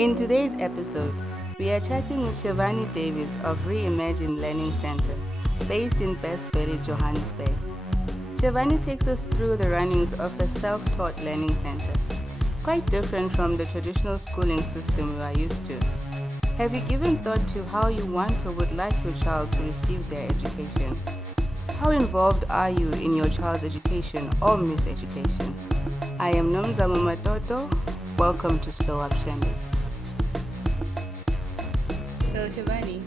In today's episode, we are chatting with Chevanni Davis of Reimagined Learning Center, based in Best Village, Johannesburg. Chevanni takes us through the runnings of a self-taught learning center, quite different from the traditional schooling system we are used to. Have you given thought to how you want or would like your child to receive their education? How involved are you in your child's education or miseducation? I am Nomzamo Matoto. Welcome to SlowUp Shandis. So Chevanni,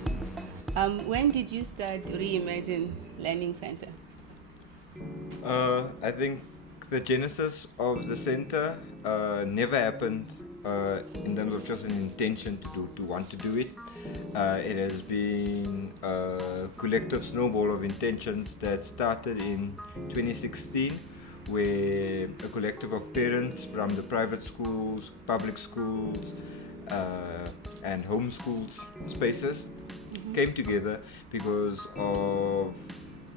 when did you start Reimagine Learning Center? I think the genesis of the center never happened in terms of just an intention to want to do it. It has been a collective snowball of intentions that started in 2016, where a collective of parents from the private schools, public schools, and homeschools spaces came together because of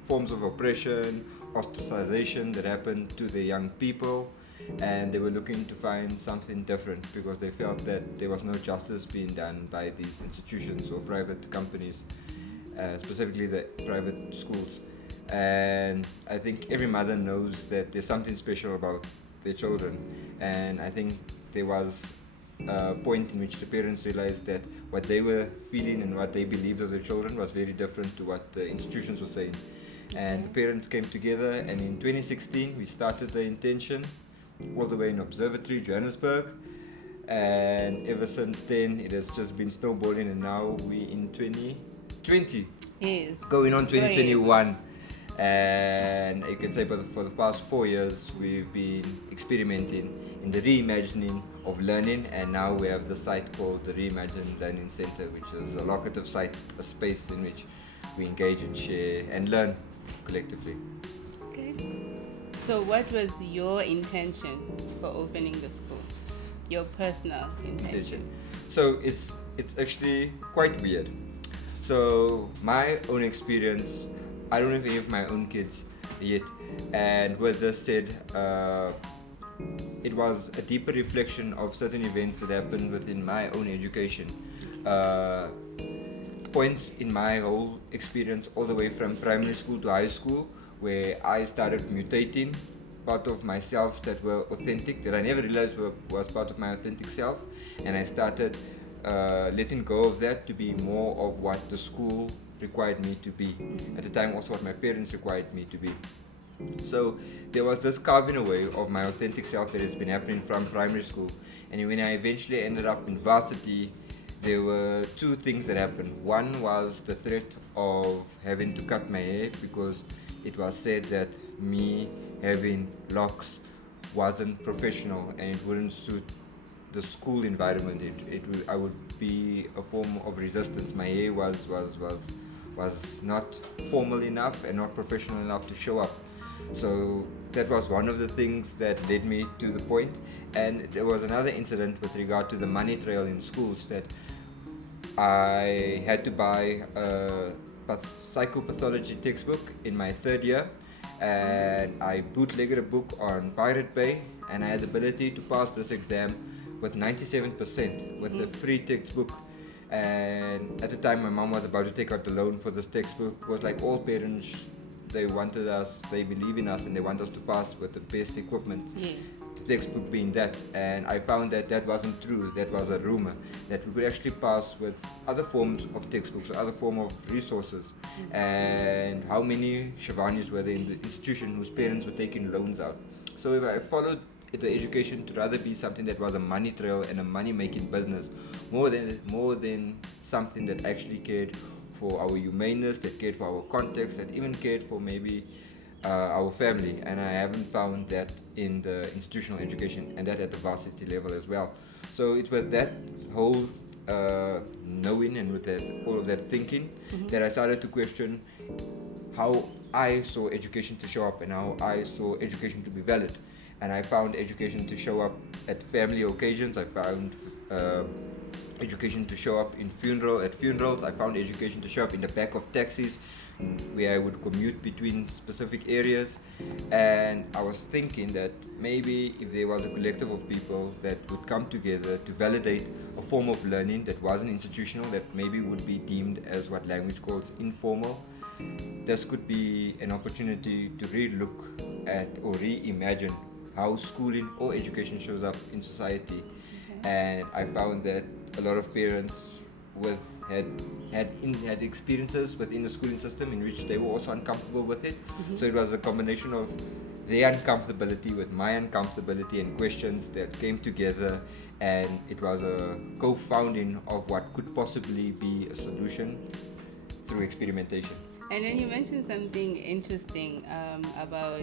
forms of oppression, ostracization that happened to the young people, and they were looking to find something different because they felt that there was no justice being done by these institutions or private companies, specifically the private schools. And I think every mother knows that there's something special about their children, and I think there was a point in which the parents realized that what they were feeling and what they believed of their children was very different to what the institutions were saying. And the parents came together, and in 2016 we started the intention all the way in Observatory, Johannesburg, and ever since then it has just been snowballing, and now we in 2020, Yes. going on 2021. And you can say for the past 4 years we've been experimenting in the reimagining of learning, and now we have the site called the Reimagined Learning Center, which is a locative site, a space in which we engage and share and learn collectively. Okay. So what was your intention for opening the school? Your personal intention? So it's actually quite weird. So my own experience, I don't have any of my own kids yet, and with this said, it was a deeper reflection of certain events that happened within my own education. Points in my whole experience, all the way from primary school to high school, where I started mutating part of myself that were authentic, that I never realized was part of my authentic self, and I started letting go of that to be more of what the school required me to be. At the time, also what my parents required me to be. So there was this carving away of my authentic self that has been happening from primary school. And when I eventually ended up in varsity, there were two things that happened. One was the threat of having to cut my hair because it was said that me having locks wasn't professional and it wouldn't suit the school environment. I would be a form of resistance. My hair was not formal enough and not professional enough to show up. So that was one of the things that led me to the point. And there was another incident with regard to the money trail in schools, that I had to buy a psychopathology textbook in my third year, and I bootlegged a book on Pirate Bay, and I had the ability to pass this exam with 97% with a free textbook. And at the time my mom was about to take out the loan for this textbook. It was like all parents, they wanted us, they believe in us, and they want us to pass with the best equipment. Yes. The textbook being that, and I found that that wasn't true. That was a rumor, that we could actually pass with other forms of textbooks or other form of resources. And how many Chevannis were there in the institution whose parents were taking loans out? So if I followed the education to rather be something that was a money trail and a money making business, more than something that actually cared for our humaneness, that cared for our context, that even cared for maybe our family. And I haven't found that in the institutional education, and that at the varsity level as well. So it was that whole knowing, and with that, all of that thinking, that I started to question how I saw education to show up and how I saw education to be valid. And I found education to show up at family occasions. I found education to show up at funerals. I found education to show up in the back of taxis where I would commute between specific areas. And I was thinking that maybe if there was a collective of people that would come together to validate a form of learning that wasn't institutional, that maybe would be deemed as what language calls informal, this could be an opportunity to re-look at or reimagine how schooling or education shows up in society. And I found that a lot of parents with had experiences within the schooling system in which they were also uncomfortable with it. So it was a combination of their uncomfortability with my uncomfortability and questions that came together, and it was a co-founding of what could possibly be a solution through experimentation. And then you mentioned something interesting about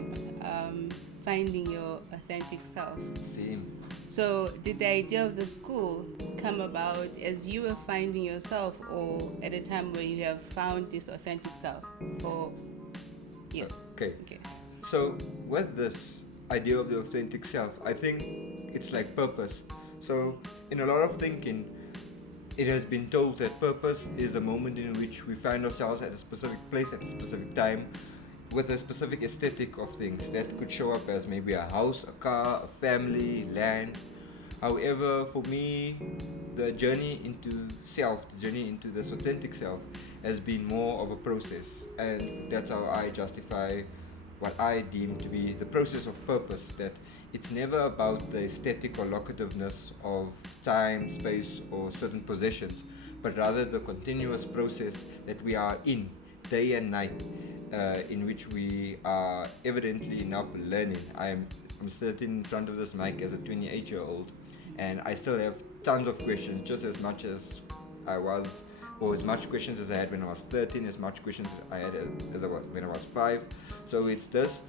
finding your authentic self. Same. So did the idea of the school come about as you were finding yourself, or at a time where you have found this authentic self? Or yes. Okay. So with this idea of the authentic self, I think it's like purpose. So in a lot of thinking, it has been told that purpose is a moment in which we find ourselves at a specific place at a specific time with a specific aesthetic of things that could show up as maybe a house, a car, a family, land. However, for me, the journey into self, the journey into this authentic self has been more of a process, and that's how I justify what I deem to be the process of purpose, that it's never about the aesthetic or locativeness of time, space, or certain possessions, but rather the continuous process that we are in day and night, in which we are evidently enough learning. I'm sitting in front of this mic as a 28-year-old, and I still have tons of questions, just as much as I was, or as much questions as I had when I was 13, as much questions as I had when I was 5. So it's this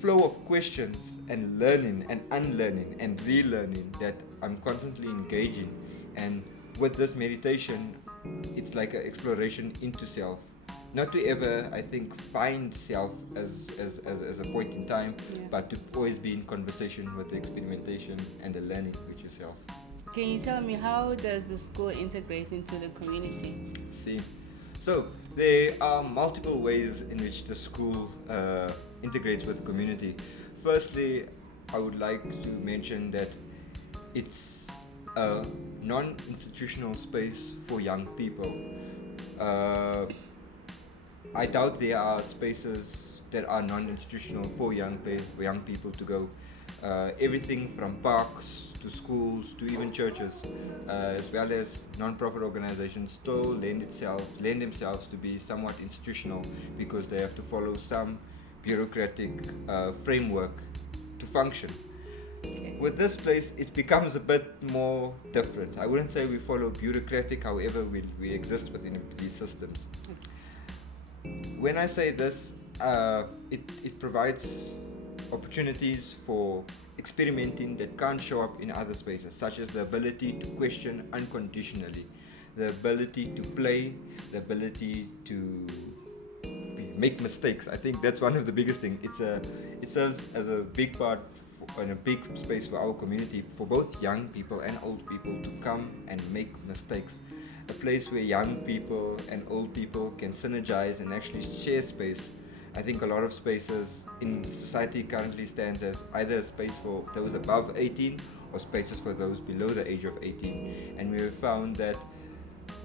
flow of questions and learning and unlearning and relearning that I'm constantly engaging. And with this meditation, it's like an exploration into self. Not to ever, I think, find self as a point in time, but to always be in conversation with the experimentation and the learning with yourself. Can you tell me, how does the school integrate into the community? See, so there are multiple ways in which the school integrates with the community. Firstly, I would like to mention that it's a non-institutional space for young people. I doubt there are spaces that are non-institutional for young people to go. Everything from parks to schools to even churches, as well as non-profit organizations, still lend themselves to be somewhat institutional because they have to follow some bureaucratic framework to function. With this place, it becomes a bit more different. I wouldn't say we follow bureaucratic, however, we exist within these systems. When I say this, it provides opportunities for experimenting that can't show up in other spaces, such as the ability to question unconditionally, the ability to play, the ability to make mistakes. I think that's one of the biggest things. It serves as a big part and a big space for our community, for both young people and old people to come and make mistakes. A place where young people and old people can synergize and actually share space. I think a lot of spaces in society currently stands as either a space for those above 18 or spaces for those below the age of 18. And we have found that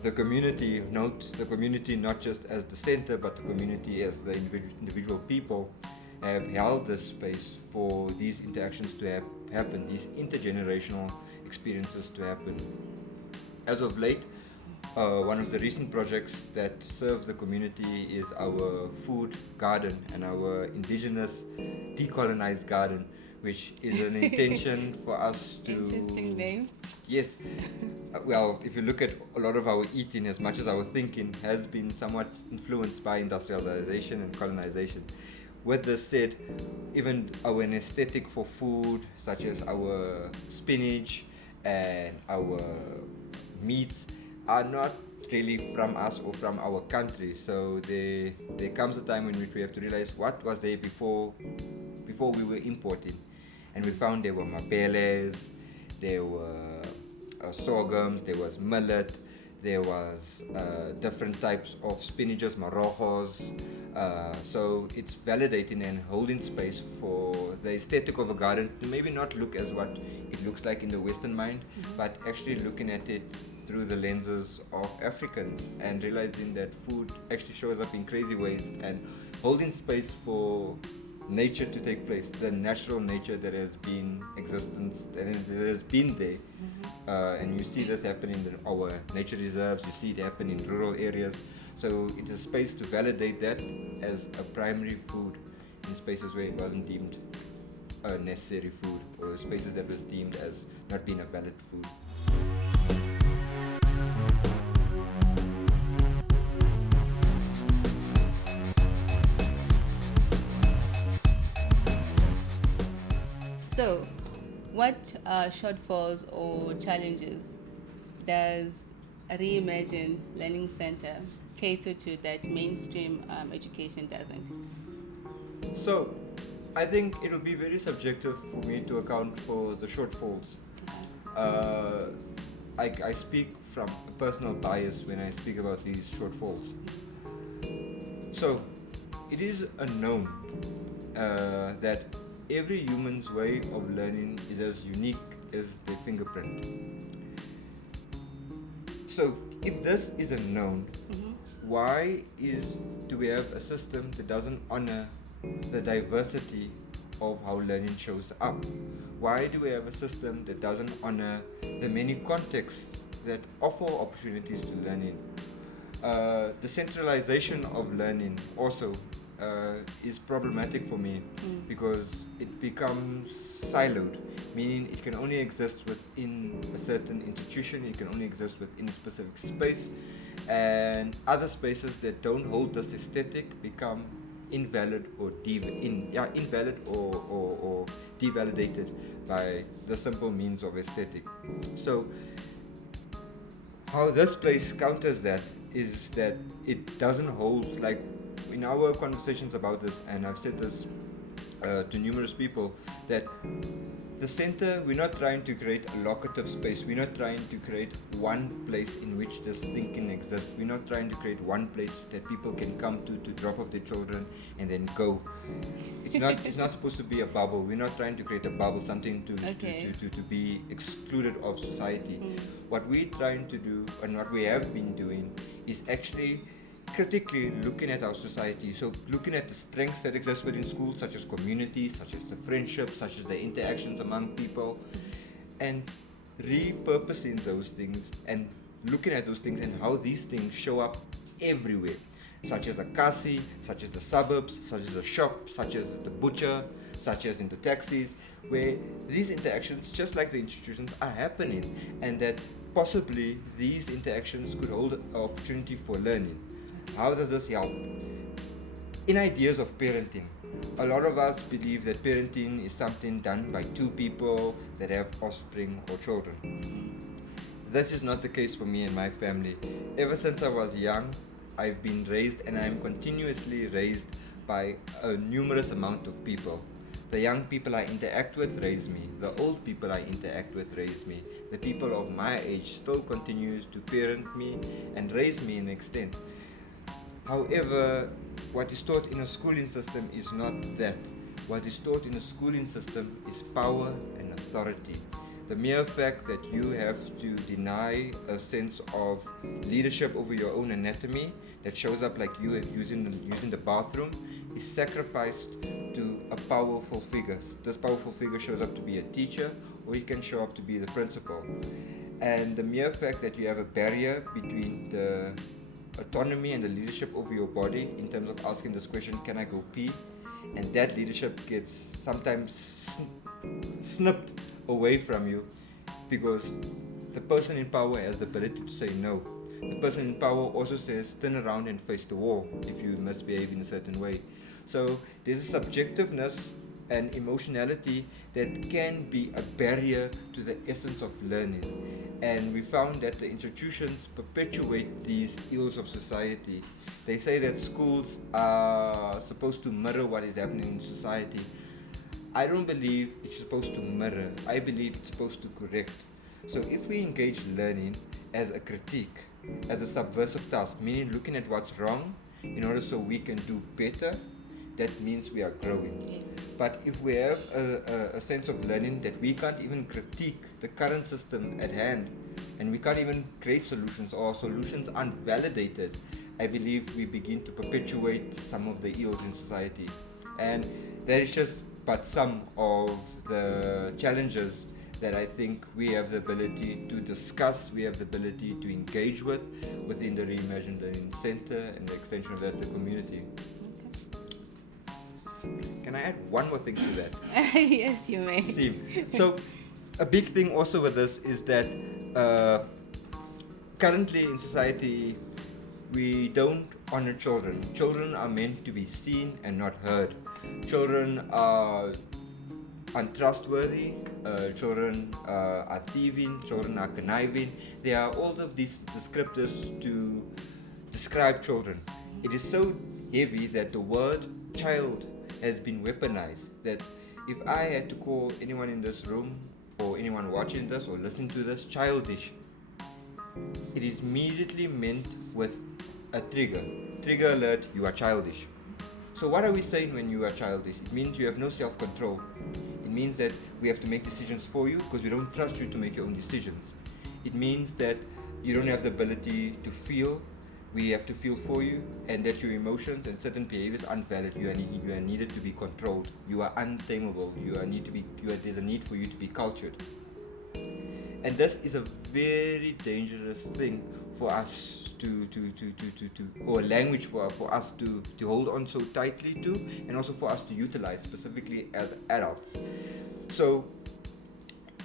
the community, note the community not just as the center, but the community as the individual people, have held this space for these interactions to happen, these intergenerational experiences to happen. As of late, one of the recent projects that serve the community is our food garden and our indigenous decolonized garden, which is an intention for us to... Interesting name. Yes. Well, if you look at a lot of our eating, as much as our thinking has been somewhat influenced by industrialization and colonization. With this said, even our aesthetic for food, such as our spinach and our meats, are not really from us or from our country. So there comes a time in which we have to realize what was there before we were importing. And we found there were mabeles, there were sorghums, there was millet, there was different types of spinaches, marojos. So it's validating and holding space for the aesthetic of a garden to maybe not look as what it looks like in the Western mind, but actually looking at it through the lenses of Africans and realizing that food actually shows up in crazy ways and holding space for nature to take place, the natural nature that has been existence, that has been there. And you see this happen in our nature reserves, you see it happen in rural areas. So it is space to validate that as a primary food in spaces where it wasn't deemed a necessary food, or spaces that was deemed as not being a valid food. So, what shortfalls or challenges does Reimagined Learning Center cater to that mainstream education doesn't? So, I think it'll be very subjective for me to account for the shortfalls. I speak from a personal bias when I speak about these shortfalls. So, it is a known that every human's way of learning is as unique as their fingerprint. So, if this is a known, why do we have a system that doesn't honor the diversity of how learning shows up? Why do we have a system that doesn't honor the many contexts that offer opportunities to learning? The centralization of learning also is problematic for me because it becomes siloed, meaning it can only exist within a certain institution, it can only exist within a specific space, and other spaces that don't hold this aesthetic become invalid or invalidated or devalidated by the simple means of aesthetic. So how this place counters that is that it doesn't hold, like in our conversations about this, and I've said this to numerous people, that the center, we're not trying to create a locative space, we're not trying to create one place in which this thinking exists, we're not trying to create one place that people can come to drop off their children and then go. It's not supposed to be a bubble. We're not trying to create a bubble, something to be excluded of society. What we're trying to do, and what we have been doing, is actually critically looking at our society. So looking at the strengths that exist within schools, such as community, such as the friendships, such as the interactions among people, and repurposing those things and looking at those things and how these things show up everywhere, such as the kasi, such as the suburbs, such as the shop, such as the butcher, such as in the taxis, where these interactions, just like the institutions, are happening, and that possibly these interactions could hold an opportunity for learning. How does this help? In ideas of parenting, a lot of us believe that parenting is something done by two people that have offspring or children. This is not the case for me and my family. Ever since I was young, I've been raised, and I'm continuously raised by a numerous amount of people. The young people I interact with raise me. The old people I interact with raise me. The people of my age still continue to parent me and raise me in an extent. However, what is taught in a schooling system is not that. What is taught in a schooling system is power and authority. The mere fact that you have to deny a sense of leadership over your own anatomy that shows up like you using the bathroom is sacrificed to a powerful figure. This powerful figure shows up to be a teacher, or he can show up to be the principal. And the mere fact that you have a barrier between the autonomy and the leadership over your body in terms of asking this question, can I go pee? And that leadership gets sometimes snipped away from you because the person in power has the ability to say no. The person in power also says turn around and face the wall if you misbehave in a certain way. So there's a subjectiveness and emotionality that can be a barrier to the essence of learning. And we found that the institutions perpetuate these ills of society. They say that schools are supposed to mirror what is happening in society. I don't believe it's supposed to mirror. I believe it's supposed to correct. So if we engage learning as a critique, as a subversive task, meaning looking at what's wrong in order so we can do better, that means we are growing. Yes. But if we have a sense of learning that we can't even critique the current system at hand, and we can't even create solutions, or solutions aren't validated, I believe we begin to perpetuate some of the ills in society. And that is just but some of the challenges that I think we have the ability to discuss, we have the ability to engage with within the Reimagined Learning Center and the extension of that, the community. Can I add one more thing to that? Yes, you may. See, so a big thing also with this is that currently in society we don't honor children. Children are meant to be seen and not heard. Children are untrustworthy. Children are thieving. Children are conniving. There are all of these descriptors to describe children. It is so heavy that the word child has been weaponized, that if I had to call anyone in this room or anyone watching this or listening to this childish, it is immediately meant with a trigger alert, you are childish. So what are we saying when you are childish? It means you have no self-control. It means that we have to make decisions for you because we don't trust you to make your own decisions. It means that you don't have the ability to feel. We have to feel for you, and that your emotions and certain behaviors aren't valid. You are needed to be controlled. You are untamable. There's a need for you to be cultured. And this is a very dangerous thing for us or a language for us to hold on so tightly to, and also for us to utilize specifically as adults. So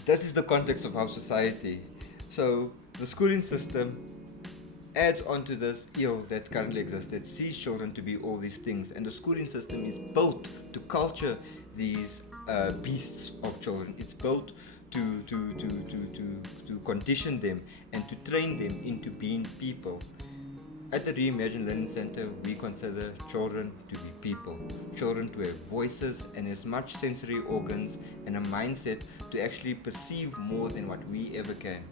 this is the context of our society. So the schooling system adds on to this ill that currently exists, that sees children to be all these things, and the schooling system is built to culture these beasts of children. It's built to condition them and to train them into being people. At the Reimagined Learning Center, we consider children to be people, children to have voices and as much sensory organs and a mindset to actually perceive more than what we ever can.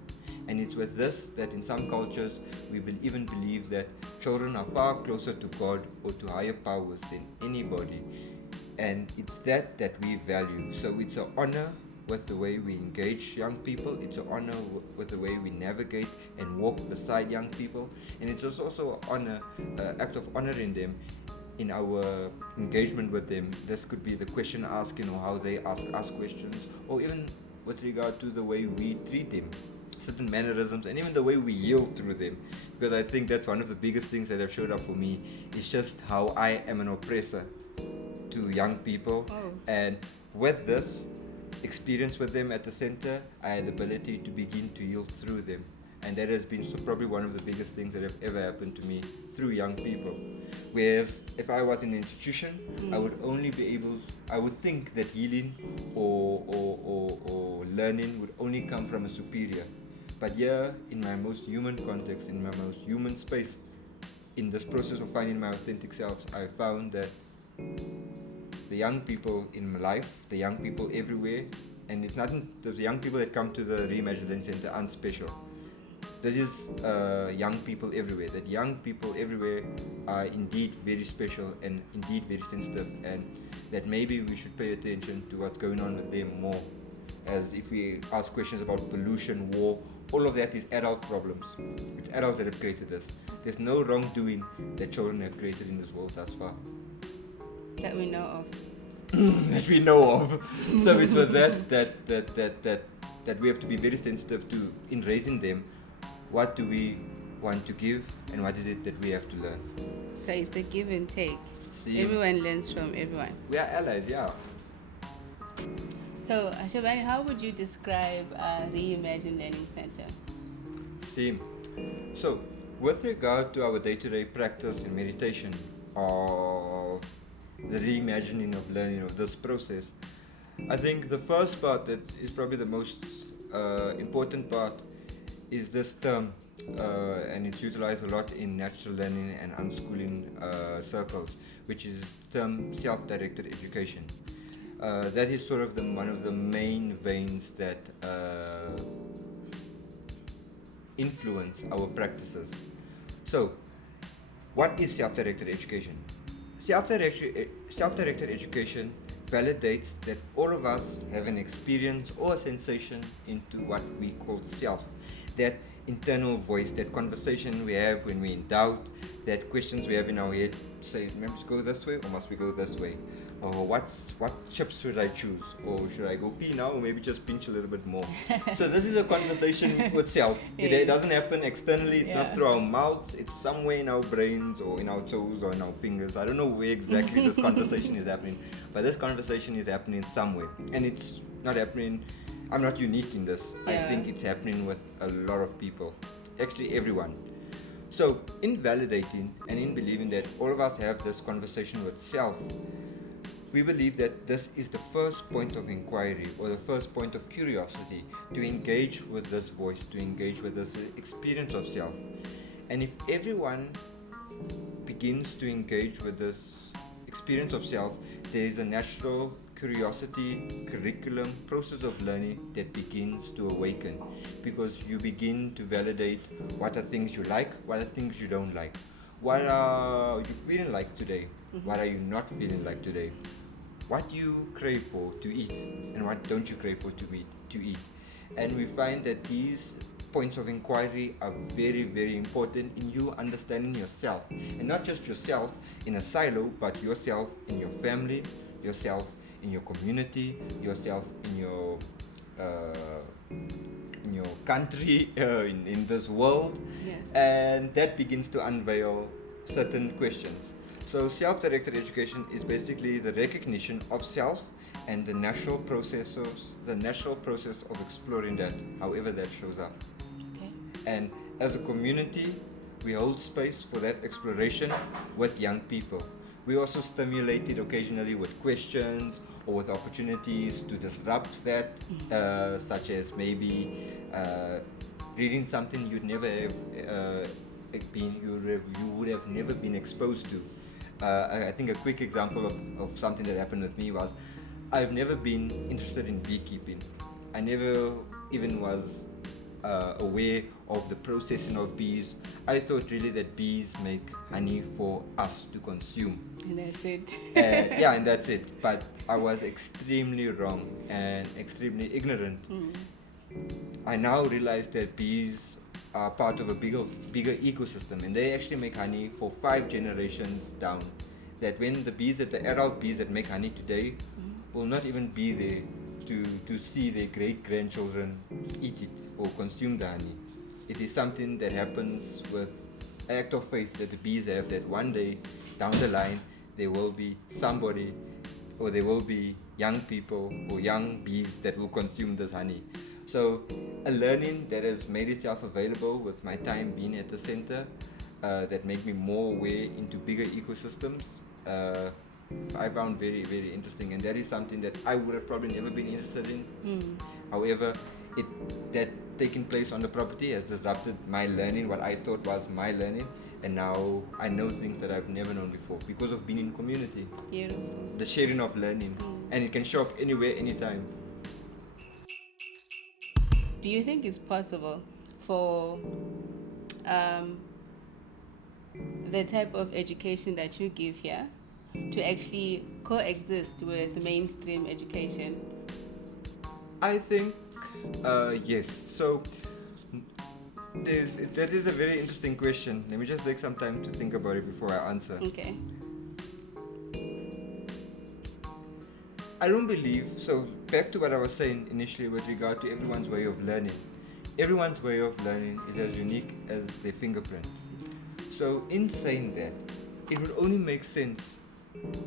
And it's with this that in some cultures we even believe that children are far closer to God or to higher powers than anybody. And it's that we value. So it's an honor with the way we engage young people. It's an honor with the way we navigate and walk beside young people. And it's also an act of honoring them in our engagement with them. This could be the question asking or how they ask us questions, or even with regard to the way we treat them, certain mannerisms, and even the way we yield through them. Because I think that's one of the biggest things that have showed up for me, is just how I am an oppressor to young people. And with this experience with them at the center, I had the ability to begin to yield through them. And that has been probably one of the biggest things that have ever happened to me through young people. Whereas if I was in an institution, I would think that healing or learning would only come from a superior. But here, in my most human context, in my most human space, in this process of finding my authentic self, I found that the young people in my life, the young people everywhere, and it's not the young people that come to the Reimagined Learning Center aren't special. This is young people everywhere. That young people everywhere are indeed very special and indeed very sensitive, and that maybe we should pay attention to what's going on with them more. As if we ask questions about pollution, war, all of that is adult problems. It's adults that have created this. There's no wrongdoing that children have created in this world thus far. That we know of. That we know of. So it's with that we have to be very sensitive to, in raising them, what do we want to give and what is it that we have to learn. So it's a give and take. See, everyone learns from everyone. We are allies, yeah. So, Chevanni, how would you describe Reimagined Learning Center? See, so with regard to our day-to-day practice and meditation of the reimagining of learning of this process, I think the first part that is probably the most important part is this term, and it's utilized a lot in natural learning and unschooling circles, which is the term self-directed education. That is sort of one of the main veins that influence our practices. So, what is self-directed education? Self-directed education validates that all of us have an experience or a sensation into what we call self. That internal voice, that conversation we have when we're in doubt, that questions we have in our head, say, must we go this way or must we go this way? Or what chips should I choose? Or should I go pee now or maybe just pinch a little bit more? So this is a conversation with self. It doesn't happen externally, it's not through our mouths, it's somewhere in our brains or in our toes or in our fingers. I don't know where exactly this conversation is happening, but this conversation is happening somewhere. And it's not happening, I'm not unique in this. I think it's happening with a lot of people. Actually everyone. So in validating and in believing that all of us have this conversation with self, we believe that this is the first point of inquiry or the first point of curiosity to engage with this voice, to engage with this experience of self. And if everyone begins to engage with this experience of self, there is a natural curiosity, curriculum, process of learning that begins to awaken, because you begin to validate what are things you like, what are things you don't like. What are you feeling like today? What are you not feeling like today? What you crave for to eat and what don't you crave for to eat. And we find that these points of inquiry are very, very important in you understanding yourself, and not just yourself in a silo, but yourself in your family, yourself in your community, yourself in your country, in this world. Yes. And that begins to unveil certain questions. So self-directed education is basically the recognition of self and the natural process of exploring that, however that shows up. Okay. And as a community, we hold space for that exploration with young people. We also stimulate it occasionally with questions or with opportunities to disrupt that, such as maybe reading something you'd never have you would have never been exposed to. I think a quick example of something that happened with me was, I've never been interested in beekeeping. I never even was aware of the processing of bees. I thought really that bees make honey for us to consume. And that's it. And that's it. But I was extremely wrong and extremely ignorant. I now realize that bees are part of a bigger ecosystem, and they actually make honey for 5 generations down. That when the adult bees that make honey today will not even be there to see their great-grandchildren eat it or consume the honey. It is something that happens with an act of faith that the bees have, that one day down the line there will be somebody, or there will be young people or young bees that will consume this honey. So a learning that has made itself available with my time being at the center, that made me more aware into bigger ecosystems, I found very, very interesting, and that is something that I would have probably never been interested in. However, that taking place on the property has disrupted my learning, what I thought was my learning, and now I know things that I've never known before because of being in community. Beautiful. The sharing of learning, and it can show up anywhere, anytime. Do you think it's possible for the type of education that you give here to actually coexist with mainstream education? I think yes. So that is a very interesting question. Let me just take some time to think about it before I answer. Okay. I don't believe, so back to what I was saying initially with regard to everyone's way of learning. Everyone's way of learning is as unique as their fingerprint. So in saying that, it would only make sense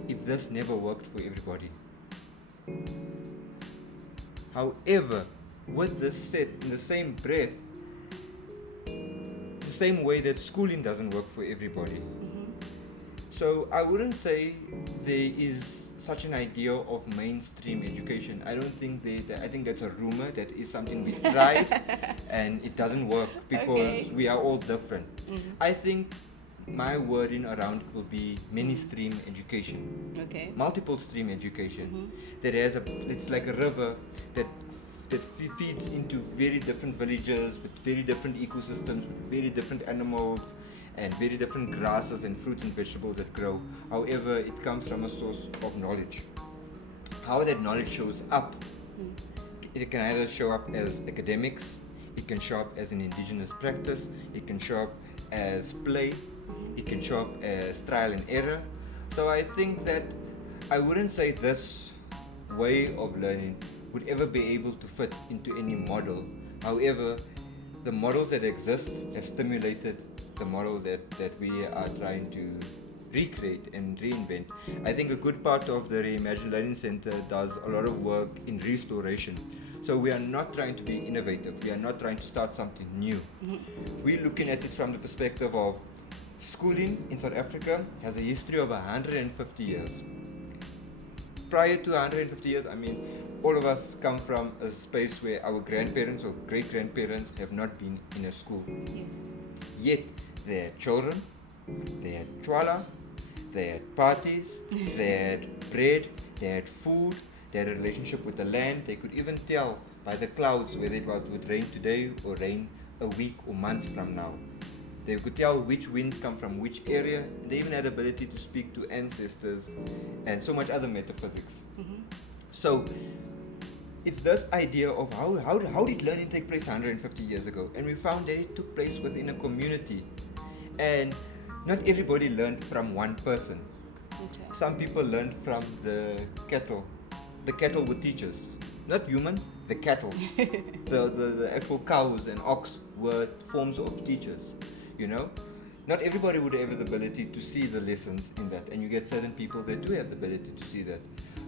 if this never worked for everybody. However, with this said, in the same breath, the same way that schooling doesn't work for everybody. So I wouldn't say there is such an idea of mainstream education. I don't think I think that's a rumor. That is something we tried and it doesn't work because we are all different. I think my wording around it will be many stream education. Okay. Multiple stream education. That it's like a river that feeds into very different villages with very different ecosystems, with very different animals and very different grasses and fruits and vegetables that grow. However, it comes from a source of knowledge. How that knowledge shows up, it can either show up as academics, it can show up as an indigenous practice, it can show up as play, it can show up as trial and error. So I think that I wouldn't say this way of learning would ever be able to fit into any model. However, the models that exist have stimulated the model that we are trying to recreate and reinvent. I think a good part of the Reimagined Learning Center does a lot of work in restoration. So we are not trying to be innovative. We are not trying to start something new. We're looking at it from the perspective of schooling in South Africa has a history of 150 years. Prior to 150 years, I mean, all of us come from a space where our grandparents or great-grandparents have not been in a school. Yes. Yet, they had children, they had twala, they had parties, they had bread, they had food, they had a relationship with the land. They could even tell by the clouds whether it would rain today or rain a week or months from now. They could tell which winds come from which area. They even had the ability to speak to ancestors and so much other metaphysics. So it's this idea of how did learning take place 150 years ago? And we found that it took place within a community. And not everybody learned from one person. Okay. Some people learned from the cattle. The cattle were teachers. Not humans, the cattle. the actual cows and ox were forms of teachers. You know? Not everybody would have the ability to see the lessons in that. And you get certain people that do have the ability to see that.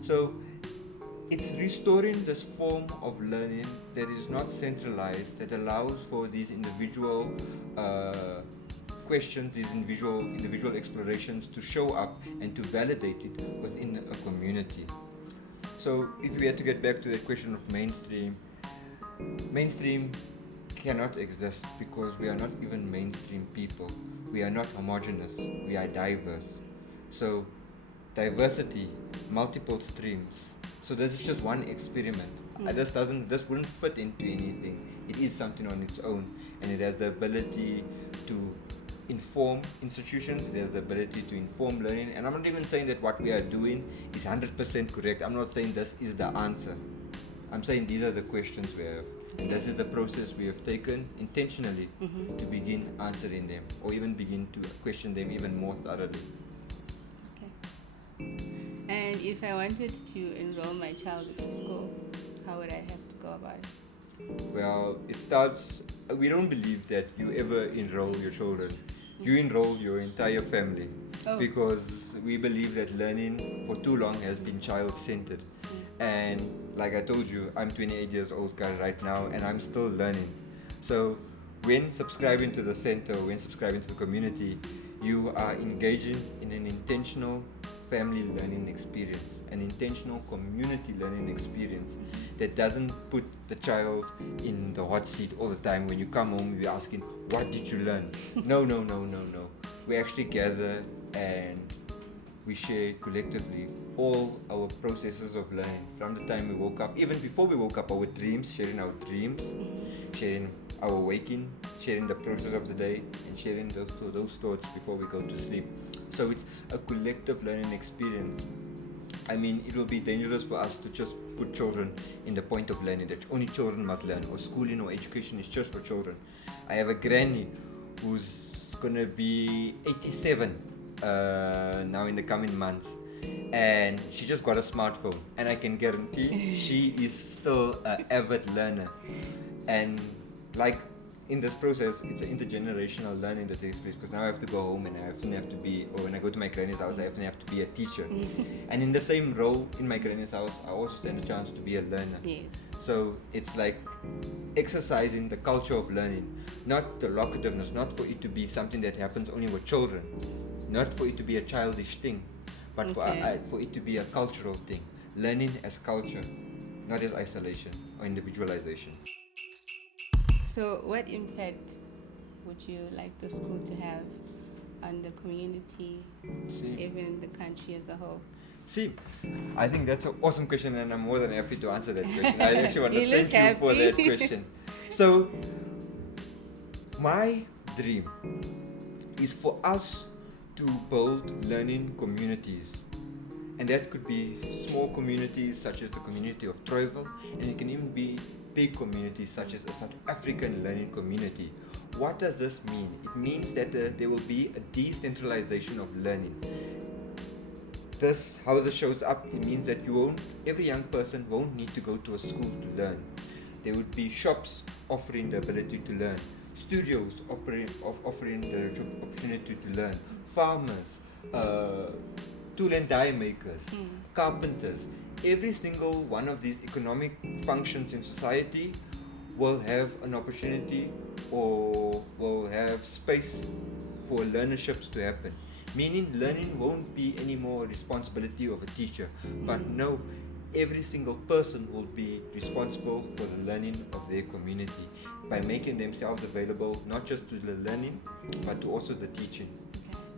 So it's restoring this form of learning that is not centralized, that allows for these individual questions, these individual explorations to show up and to validate it within a community. So if we had to get back to the question of mainstream cannot exist because we are not even mainstream people. We are not homogeneous, we are diverse. So diversity, multiple streams. So this is just one experiment. This wouldn't fit into anything. It is something on its own, and it has the ability to inform institutions, it has the ability to inform learning. And I'm not even saying that what we are doing is 100% correct. I'm not saying this is the answer. I'm saying these are the questions we have, and this is the process we have taken intentionally to begin answering them, or even begin to question them even more thoroughly. And if I wanted to enroll my child at a school, how would I have to go about it? Well, it starts, we don't believe that you ever enroll your children. You enroll your entire family. Because we believe that learning for too long has been child-centered. And like I told you, I'm 28 years old right now, and I'm still learning. So when subscribing to the center, when subscribing to the community, you are engaging in an intentional family learning experience, an intentional community learning experience that doesn't put the child in the hot seat all the time. When you come home, you're asking, what did you learn? No. We actually gather and we share collectively all our processes of learning from the time we woke up, even before we woke up, our dreams, sharing our dreams, sharing our waking, sharing the process of the day, and sharing those thoughts before we go to sleep. So it's a collective learning experience. I mean, it will be dangerous for us to just put children in the point of learning, that only children must learn, or schooling or education is just for children. I have a granny who's going to be 87 now in the coming months, and she just got a smartphone, and I can guarantee she is still an avid learner. And like in this process, it's an intergenerational learning that takes place, because now I have to go home and I have to be, or when I go to my granny's house, I have to be a teacher. And in the same role in my granny's house, I also stand a chance to be a learner. Yes. So it's like exercising the culture of learning, not the locativeness, not for it to be something that happens only with children, not for it to be a childish thing, but for it to be a cultural thing. Learning as culture, not as isolation or individualization. So what impact would you like the school to have on the community, even the country as a whole? See, I think that's an awesome question, and I'm more than happy to answer that question. I actually want to You look thank you for that happy. question. So, my dream is for us to build learning communities. And that could be small communities such as the community of Troivel, and it can even be big communities such as a South African learning community. What does this mean? It means that there will be a decentralization of learning. How this shows up, it means that every young person won't need to go to a school to learn. There would be shops offering the ability to learn, studios offering the opportunity to learn, farmers, tool and die makers, carpenters. Every single one of these economic functions in society will have an opportunity or will have space for learnerships to happen. Meaning learning won't be any more responsibility of a teacher, but no, every single person will be responsible for the learning of their community by making themselves available not just to the learning but to also the teaching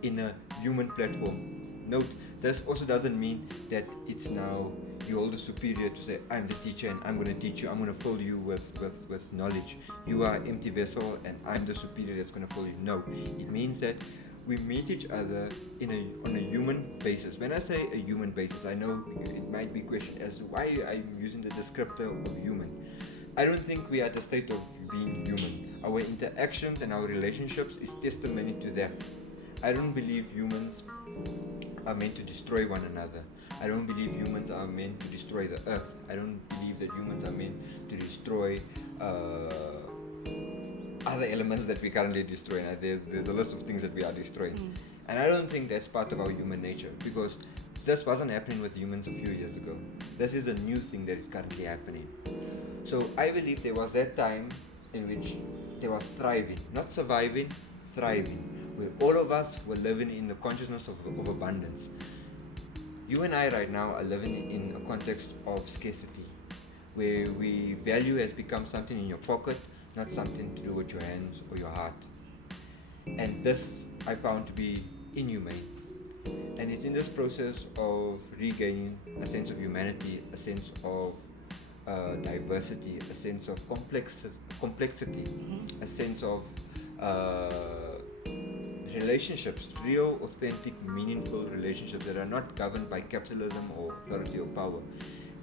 in a human platform. Note, this also doesn't mean that it's now you hold the superior to say, I'm the teacher and I'm going to teach you, I'm going to fill you with knowledge. You are an empty vessel and I'm the superior that's going to fill you. No, it means that we meet each other on a human basis. When I say a human basis, I know it might be questioned as to why I'm using the descriptor of human. I don't think we are at the state of being human. Our interactions and our relationships is testimony to that. I don't believe humans are meant to destroy one another. I don't believe humans are meant to destroy the earth. I don't believe that humans are meant to destroy other elements that we currently destroy. And there's a list of things that we are destroying. And I don't think that's part of our human nature, because this wasn't happening with humans a few years ago. This is a new thing that is currently happening. So I believe there was that time in which there was thriving, not surviving, thriving, where all of us were living in the consciousness of abundance. You and I right now are living in a context of scarcity, where value has become something in your pocket, not something to do with your hands or your heart. And this I found to be inhumane. And it's in this process of regaining a sense of humanity, a sense of diversity, a sense of complexity, a sense of relationships, real, authentic, meaningful relationships that are not governed by capitalism or authority or power.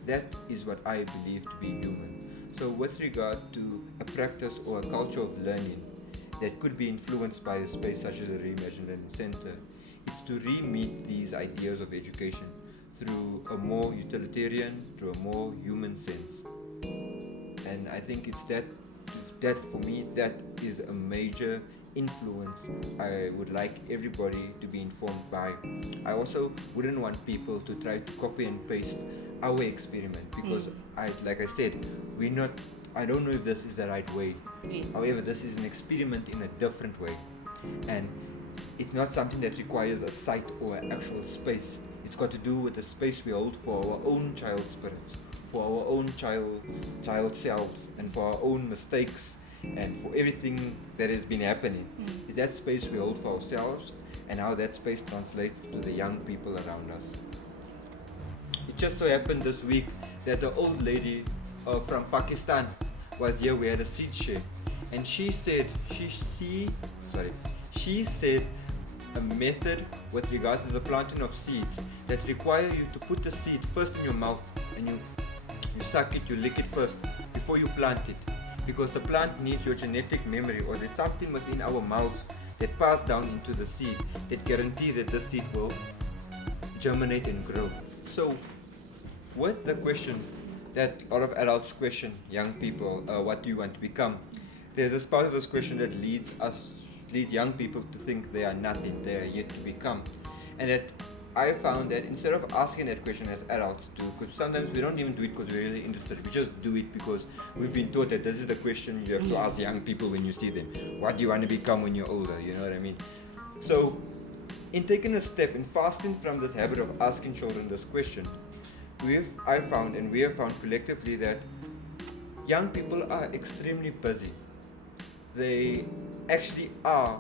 That is what I believe to be human. So with regard to a practice or a culture of learning that could be influenced by a space such as the Reimagined Learning Center, it's to re-meet these ideas of education through a more utilitarian, through a more human sense. And I think it's that for me, that is a major influence I would like everybody to be informed by. I also wouldn't want people to try to copy and paste our experiment, because like I said, I don't know if this is the right way. Yes. However, this is an experiment in a different way, and it's not something that requires a site or an actual space. It's got to do with the space we hold for our own child spirits, for our own child selves, and for our own mistakes, and for everything that has been happening. Is that space we hold for ourselves, and how that space translates to the young people around us. It just so happened this week that the old lady from Pakistan was here. We had a seed share, and she said a method with regard to the planting of seeds that require you to put the seed first in your mouth, and you suck it, you lick it first before you plant it, because the plant needs your genetic memory, or there's something within our mouths that pass down into the seed that guarantee that the seed will germinate and grow. So with the question that a lot of adults question young people, what do you want to become? There's this part of this question that leads young people to think they are nothing, they are yet to become. And that I found that instead of asking that question as adults do, because sometimes we don't even do it because we're really interested, we just do it because we've been taught that this is the question you have to ask young people when you see them. What do you want to become when you're older? You know what I mean? So in taking a step, in fasting from this habit of asking children this question, we have found collectively that young people are extremely busy. They actually are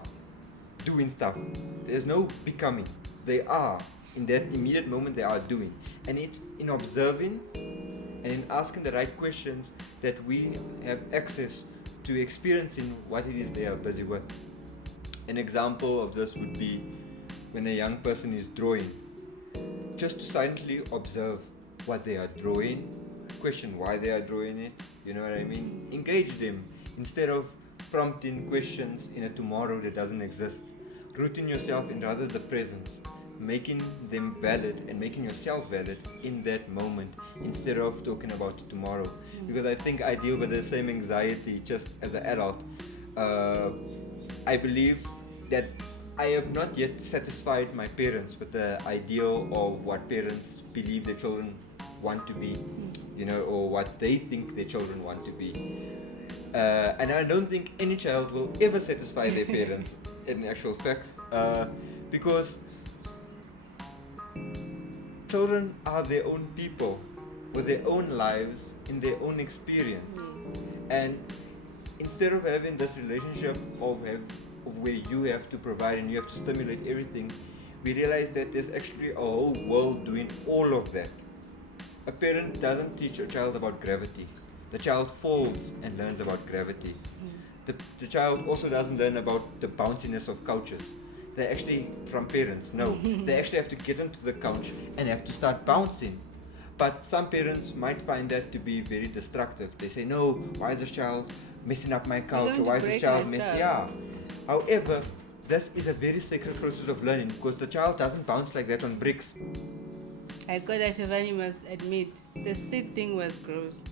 doing stuff. There's no becoming. They are. in that immediate moment they are doing. And it's in observing and in asking the right questions that we have access to experiencing what it is they are busy with. An example of this would be when a young person is drawing. Just to silently observe what they are drawing, question why they are drawing it, you know what I mean? Engage them instead of prompting questions in a tomorrow that doesn't exist. Rooting yourself in rather the present, making them valid and making yourself valid in that moment instead of talking about tomorrow. Because I think I deal with the same anxiety just as an adult. I believe that I have not yet satisfied my parents with the ideal of what parents believe their children want to be, you know, or what they think their children want to be. And I don't think any child will ever satisfy their parents in actual fact, because children are their own people with their own lives in their own experience. And instead of having this relationship of where you have to provide and you have to stimulate everything, we realize that there's actually a whole world doing all of that. A parent doesn't teach a child about gravity. The child falls and learns about gravity. The child also doesn't learn about the bounciness of couches. They actually, from parents, no. They actually have to get onto the couch and have to start bouncing. But some parents might find that to be very destructive. They say, no, why is the child messing up my couch? Or why is the child messing? Yeah. However, this is a very sacred process of learning because the child doesn't bounce like that on bricks. I got that Chevanni must admit, the seed thing was gross.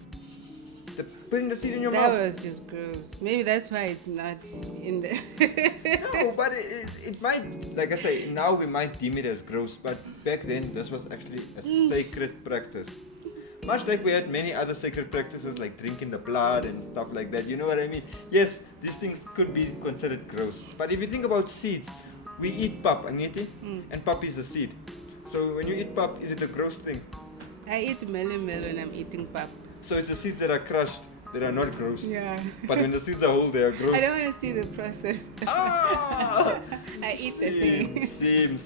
Putting the seed in your mouth. That was just gross. Maybe that's why it's not in there. No, but it might, like I say, now we might deem it as gross, but back then this was actually a sacred practice. Much like we had many other sacred practices like drinking the blood and stuff like that, you know what I mean? Yes, these things could be considered gross. But if you think about seeds, we eat pap, Angeti, and pap is a seed. So when you eat pap, is it a gross thing? I eat melon when I'm eating pap. So it's the seeds that are crushed that are not gross. Yeah. But when the seeds are whole, they are gross. I don't want to see the process. Ah! I eat the thing. Same.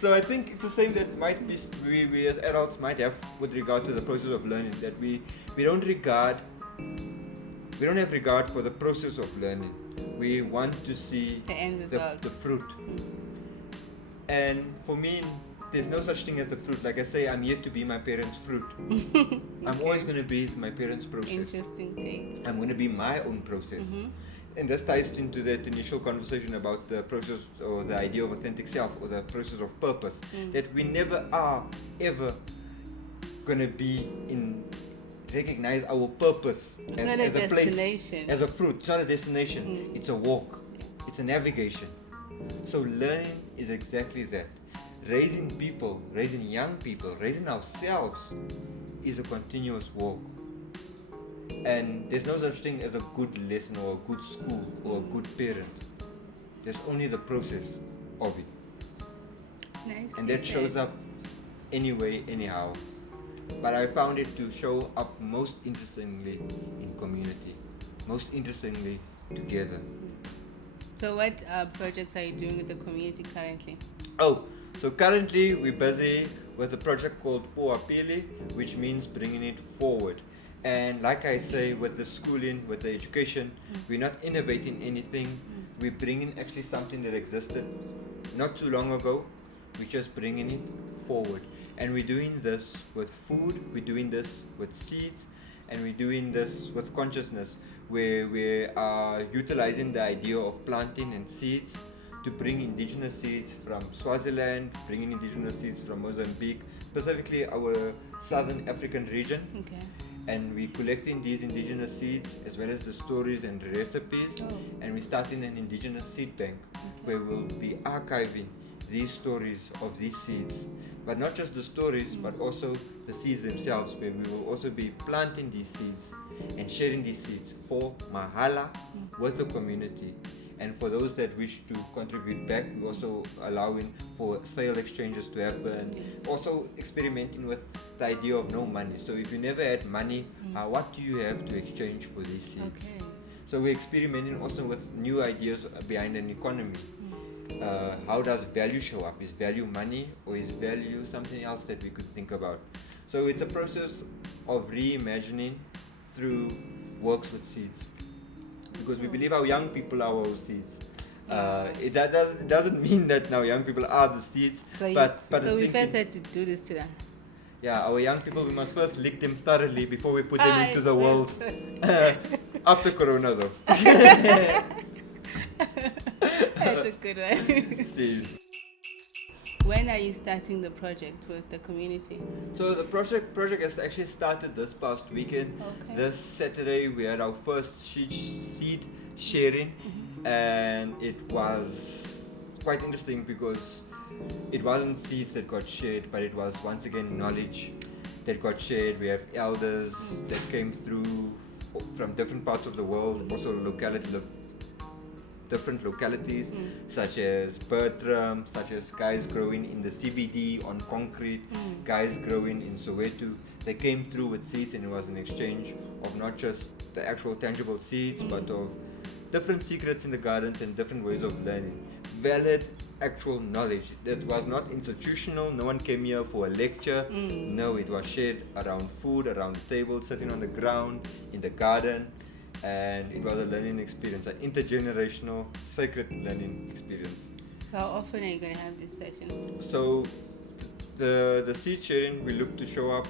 So I think it's the same that might be we as adults might have with regard to the process of learning, that we don't have regard for the process of learning. We want to see the end result, the fruit. And for me, there's no such thing as the fruit. Like I say, I'm yet to be my parents' fruit. Okay. I'm always going to be my parents' process. Interesting take. I'm going to be my own process. And this ties into that initial conversation about the process or the idea of authentic self or the process of purpose. That we never are ever going to be recognize our purpose as a place, as a fruit. It's not a destination. It's a walk. It's a navigation. So learning is exactly that. Raising people, raising young people, raising ourselves is a continuous walk. And there's no such thing as a good lesson or a good school or a good parent. There's only the process of it. Nice. And that shows up anyway, anyhow. But I found it to show up most interestingly in community, most interestingly together. So what projects are you doing with the community currently? So currently we're busy with a project called Poapili, which means bringing it forward. And like I say, with the schooling, with the education, we're not innovating anything. We're bringing actually something that existed not too long ago. We're just bringing it forward. And we're doing this with food, we're doing this with seeds, and we're doing this with consciousness, where we are utilizing the idea of planting and seeds to bring indigenous seeds from Swaziland, bringing indigenous seeds from Mozambique, specifically our southern African region. Okay. And we're collecting these indigenous seeds as well as the stories and recipes. And we're starting an indigenous seed bank where we'll be archiving these stories of these seeds. But not just the stories, but also the seeds themselves, where we will also be planting these seeds and sharing these seeds for mahala with the community. And for those that wish to contribute back, we're also allowing for sale exchanges to happen. Yes. Also experimenting with the idea of no money. So if you never had money, what do you have to exchange for these seeds? Okay. So we're experimenting also with new ideas behind an economy. how does value show up? Is value money, or is value something else that we could think about? So it's a process of reimagining through works with seeds, because we believe our young people are our seeds. It doesn't mean that now young people are the seeds, So we first had to do this to them. Yeah, our young people, we must first lick them thoroughly before we put them into the world. After Corona, though. That's a good one. Seeds. When are you starting the project with the community? So the project has actually started this past weekend. Okay. This Saturday we had our first seed sharing, and it was quite interesting because it wasn't seeds that got shared, but it was once again knowledge that got shared. We have elders that came through from different parts of the world, also different localities, such as Bertram, such as guys growing in the CBD on concrete, guys growing in Soweto. They came through with seeds, and it was an exchange of not just the actual tangible seeds, but of different secrets in the gardens and different ways of learning. Valid, actual knowledge that was not institutional. No one came here for a lecture. No, it was shared around food, around the table, sitting on the ground, in the garden. And it was a learning experience, an intergenerational, sacred learning experience. So how often are you going to have these sessions? So the seed sharing, we look to show up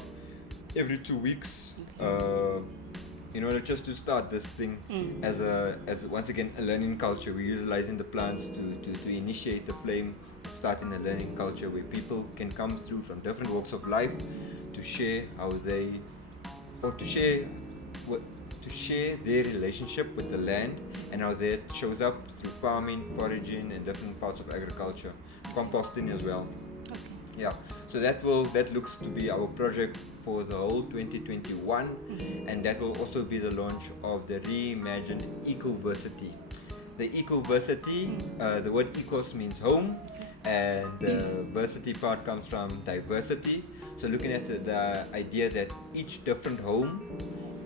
every 2 weeks, in order just to start this thing as once again a learning culture. We're utilizing the plants to initiate the flame of starting a learning culture where people can come through from different walks of life to share to share their relationship with the land and how that shows up through farming, foraging, and different parts of agriculture, composting as well. Okay. Yeah, so that looks to be our project for the whole 2021, and that will also be the launch of the Reimagined Ecoversity. The Ecoversity, the word ecos means home, and the versity part comes from diversity. So looking at the idea that each different home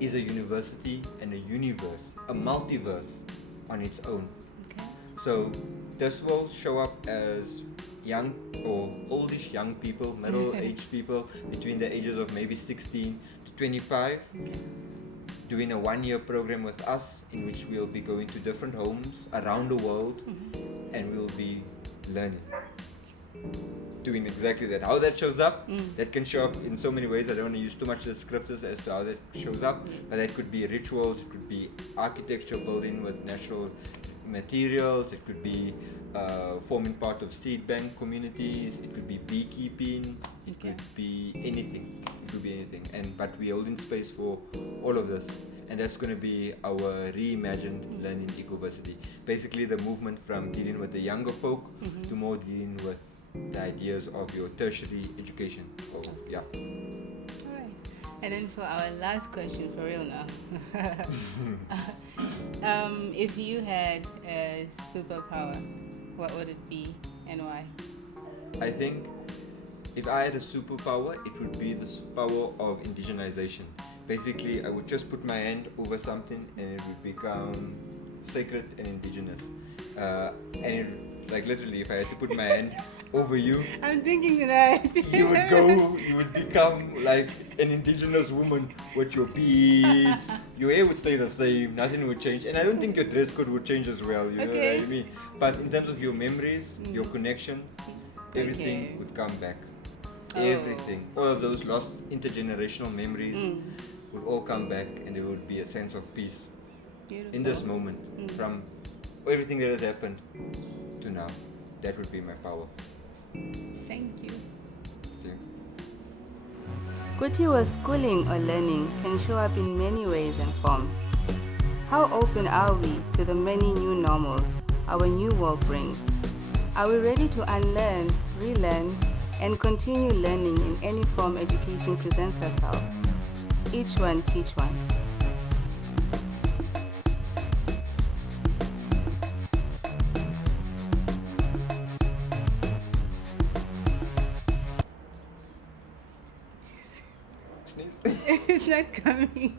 is a university and a universe, a multiverse on its own. Okay. So this will show up as young or oldish young people, middle-aged people between the ages of maybe 16 to 25, doing a 1-year program with us in which we'll be going to different homes around the world, and we'll be learning. Doing exactly that. How that shows up, that can show up in so many ways. I don't want to use too much descriptors as to how that shows up, but that could be rituals, it could be architecture, building with natural materials, it could be forming part of seed bank communities, it could be beekeeping, it could be anything. But we're holding space for all of this, and that's going to be our reimagined learning ecoversity. Basically the movement from dealing with the younger folk to more dealing with the ideas of your tertiary education. Yeah. Alright. And then for our last question, for real now. If you had a superpower, what would it be and why? I think if I had a superpower, it would be the power of indigenization. Basically, I would just put my hand over something and it would become sacred and indigenous. Literally, if I had to put my hand over you, I'm thinking that you would become like an indigenous woman with your beads. Your hair would stay the same, nothing would change, and I don't think your dress code would change as well, you know what I mean? But in terms of your memories, your connections, everything would come back. Everything, all of those lost intergenerational memories would all come back, and there would be a sense of peace. Beautiful. In this moment, from everything that has happened to now. That would be my power. Thank you. See? Kutiwa schooling or learning can show up in many ways and forms. How open are we to the many new normals our new world brings? Are we ready to unlearn, relearn, and continue learning in any form education presents herself? Each one teach one. Sneeze? It's not coming.